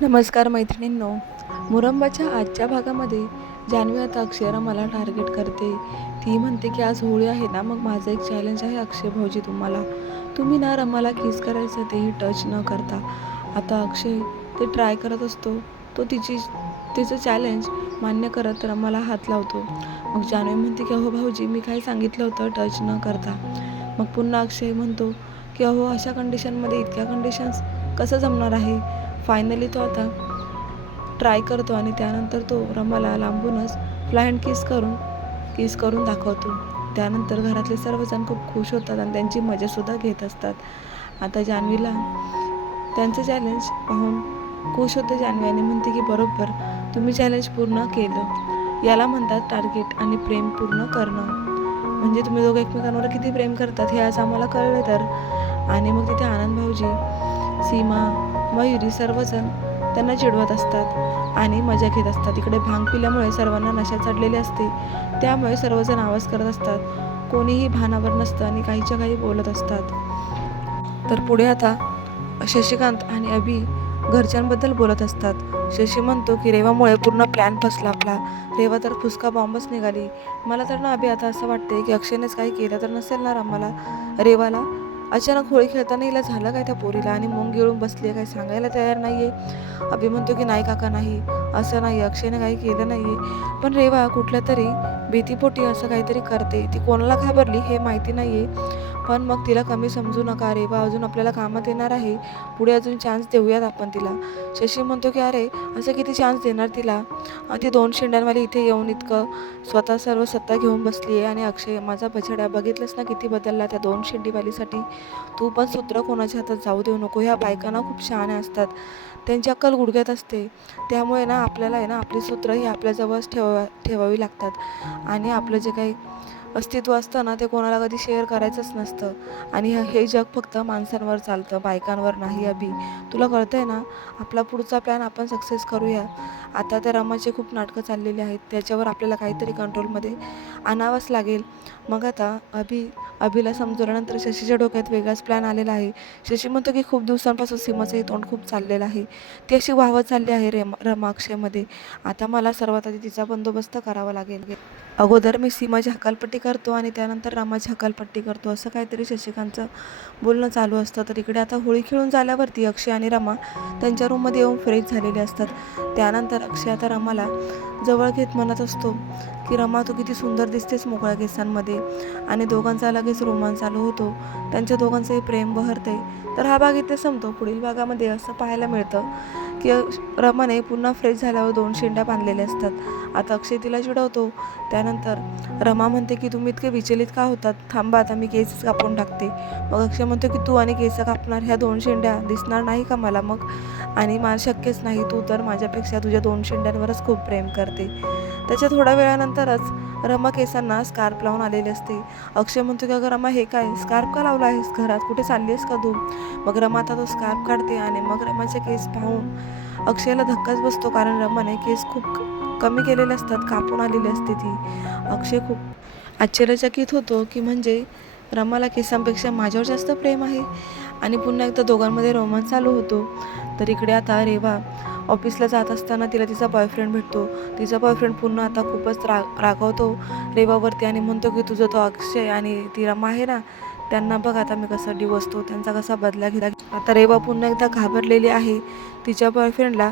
नमस्कार मैत्रिणींनो. मुरंबाच्या आजच्या भागामध्ये जान्हवी आता अक्षयला मला टार्गेट करते. ती म्हणते की आज होळी आहे ना मग माझं एक चॅलेंज आहे अक्षय भाऊजी तुम्हाला. तुम्ही ना रमाला किस करायचं तेही टच न करता. आता अक्षय ते ट्राय करत असतो. तो तिची तिचं चॅलेंज मान्य करत रमाला हात लावतो. मग जान्हवी म्हणते की अहो भाऊजी मी काय सांगितलं होतं टच न करता? मग पुन्हा अक्षय म्हणतो की अहो अशा कंडिशनमध्ये इतक्या कंडिशन्स कसं जमणार आहे? फायनली तो आता ट्राय करतो आणि त्यानंतर तो रमाला लांबूनच फ्लाय किस करून किस करून दाखवतो. त्यानंतर घरातले सर्वजण खूप खुश होतात आणि त्यांची मजासुद्धा घेत असतात. आता जान्हवीला त्यांचं चॅलेंज पाहून खुश होते जान्हवी आणि म्हणते की बरोबर तुम्ही चॅलेंज पूर्ण केलं. याला म्हणतात टार्गेट आणि प्रेम पूर्ण करणं. म्हणजे तुम्ही दोघं एकमेकांवर किती प्रेम करतात हे आज आम्हाला कळलं तर. आणि मग तिथे आनंद भाऊजी सीमा मयुरी सर्वजण त्यांना चिडवत असतात आणि मजा घेत असतात. इकडे भांग पिल्यामुळे सर्वांना नशा चढलेली असते. त्यामुळे सर्वजण आवाज करत असतात. कोणीही भानावर नसतं आणि काहीच्या काही बोलत असतात. तर पुढे आता शशिकांत आणि अभि घरच्यांबद्दल बोलत असतात. शशी म्हणतो की रेवामुळे पूर्ण प्लॅन फसला आपला. रेवा तर फुसका बॉम्बच निघाली. मला तर ना अभि आता असं वाटते की अक्षयनेच काही केलं तर नसेल ना आम्हाला? रेवाला अचानक होळी खेळताना हिला झालं काय त्या पोरीला? आणि मुंग गिळून बसली आहे काय सांगायला तयार नाही आहे अभि म्हणतो की नाही काका नाही. असं नाही. अक्षयने काही केलं नाही आहे पण रेवा कुठल्या तरी भीतीपोटी असं काहीतरी करते. ती कोणाला घाबरली हे माहिती नाही आहे पण मग तिला कमी समजू नका रेवा अजून आपल्याला कामात येणार आहे. पुढे अजून चान्स देऊयात आपण तिला. शशी म्हणतो की अरे असं किती चान्स देणार तिला? ती दोन शेंड्यांवाली इथे येऊन इतकं स्वतः सर्व सत्ता घेऊन बसली आहे आणि अक्षय माझा बछडा बघितलंस ना किती बदलला त्या दोन शेंडीवालीसाठी? तू पण सूत्र कोणाच्या हातात जाऊ देऊ नको. ह्या बायकांना खूप शहाण्या असतात. त्यांची अक्कल गुडघ्यात असते. त्यामुळे ना आपल्याला आहे ना आपली सूत्र ही आपल्याजवळच ठेवा ठेवावी लागतात. आणि आपलं जे काही अस्तित्व असतं ना ते कोणाला कधी शेअर करायचंच नसतं. आणि हे- जग फक्त माणसांवर चालतं बायकांवर नाही अभि. तुला कळतंय ना? आपला पुढचा प्लॅन आपण सक्सेस करूया. आता त्या रमाचे खूप नाटकं चाललेली आहेत. त्याच्यावर आपल्याला काहीतरी कंट्रोलमध्ये आणावंच लागेल. मग आता अभि अभिला समजवल्यानंतर शशीच्या डोक्यात वेगळाच प्लॅन आलेला आहे. शशी म्हणतो की खूप दिवसांपासून सीमाचंही तोंड खूप चाललेलं आहे. ती अशी वाहवत चालली आहे रेम रमाक्षेमध्ये. आता मला सर्वात आधी तिचा बंदोबस्त करावा लागेल. अगोदर मी सीमाची हकालपट्टी करतो आणि त्यानंतर रामाची हकालपट्टी करतो. असं काहीतरी शशिकांतचं बोलणं चालू असतं. तर इकडे आता होळी खेळून झाल्यावरती अक्षय आणि रमा त्यांच्या रूममध्ये येऊन फ्रेश झालेले असतात. त्यानंतर अक्षय आता रमाला जवळ घेत म्हणत असतो की रमा तू किती सुंदर दिसतेस मोकळ्या केसांमध्ये. आणि दोघांचा लगेच रोमांस चालू होतो. त्यांच्या दोघांचंही प्रेम बहरते. तर हा भाग इथे संपतो. पुढील भागामध्ये असं पाहायला मिळतं की रमाने पुन्हा फ्रेश झाल्यावर दोन शेंड्या बांधलेल्या असतात. आता अक्षय तिला चिडवतो. त्या त्यानंतर रमा म्हणते की तुम्ही इतके विचलित का होतात? थांबा आता मी केस कापून टाकते. मग अक्षय म्हणतो की तू आणि केस कापणार ह्या दोन शेंड्या दिसणार नाही का मला मग? आणि मला शक्यच नाही. तू तर माझ्यापेक्षा तुझ्या दोन शेंड्यांवरच खूप प्रेम करते. त्याच्या थोड्या वेळानंतरच रमा केसांना स्कार्फ लावून आलेली असते. अक्षय म्हणतो की अगं रमा हे काय? स्कार्फ का लावला आहेस घरात? कुठे चालली आहेस का तू? मग रमा आता तो स्कार्फ काढते आणि मग रमाचे केस पाहून अक्षयला धक्काच बसतो कारण रमाने केस खूप कमी केलेले असतात कापून आलेली असते ती. अक्षय खूप आश्चर्यचकित होतो की म्हणजे रमाला केसांपेक्षा माझ्यावर जास्त प्रेम आहे? आणि पुन्हा एकदा दोघांमध्ये रोमांस चालू होतो. तर इकडे आता रेवा ऑफिसला जात असताना तिला तिचा बॉयफ्रेंड भेटतो. तिचा बॉयफ्रेंड पुन्हा आता खूपच रा रागवतो. रेवावरती आणि म्हणतो की तुझं तो अक्षय आणि ती रमा आहे ना त्यांना बघ आता मी कसा डिवसतो त्यांचा कसा बदला घेता आता रेवा पुन्हा एकदा घाबरलेली आहे. तिच्या बॉयफ्रेंडला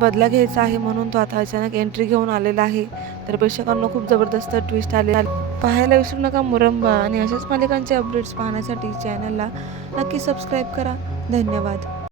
बदला घ्यायचा आहे म्हणून तो आता अचानक एंट्री घेऊन आलेला आहे. तर प्रेक्षकांना खूप जबरदस्त ट्विस्ट आले पाहायला विसरू नका मुरंबा आणि अशाच मालिकांचे अपडेट्स पाहण्यासाठी चॅनलला नक्की सबस्क्राईब करा. धन्यवाद.